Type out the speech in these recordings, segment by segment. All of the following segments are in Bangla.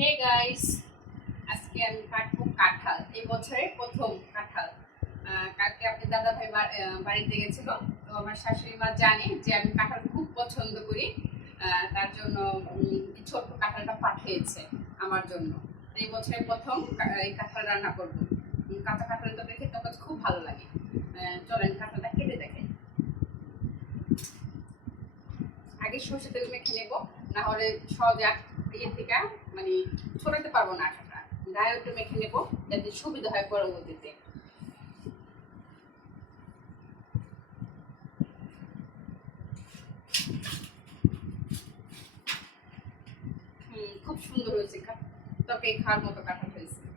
হে গাইস, আজকে আমি কাটবো কাঁঠাল, এই বছরের প্রথম কাঁঠাল। কালকে আপনি দাদা ভাই বাড়িতে গেছিল, তো আমার শাশুড়ি মা জানে যে আমি কাঁঠাল খুব পছন্দ করি। তার জন্য ছোট্ট কাঁঠালটা পাঠিয়েছে আমার জন্য। এই বছরের প্রথম এই কাঁঠাল রান্না করব। কাঁচা কাঁঠাল তো দেখে তো খুব ভালো লাগে। চলেন কাঁঠালটা কেটে দেখেন। আগে সর্ষে তেল মেখে নেব না হলে সহজে ইয়ে থেকে মানে ছড়াতে পারব না মেখে যাতে সুবিধা হয় পরবর্তীতে। খুব সুন্দর হয়েছে তরকারি খাওয়ার মতো কাঠা হয়েছে।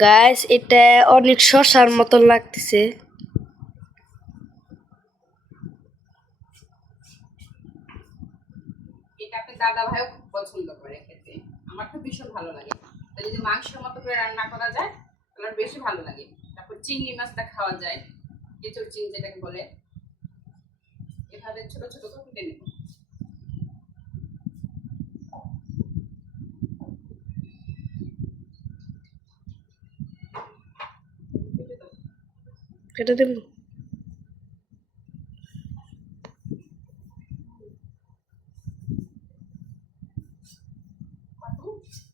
গাইস, এটা অনেক শশার মতন লাগতেছে। দাদা ভাইও খুব পছন্দ করে খেতে। আমার তো ভীষণ ভালো লাগে। যদি মাংসের মতো করে রান্না করা যায়, তাহলে বেশি ভালো লাগে। তারপর চিংড়ি মাছটা খাওয়া যায়। কেঁচুর চিংড়ি যেটাকে বলে। এভাবে ছোট ছোট করে কেটে কেটে দেব Thank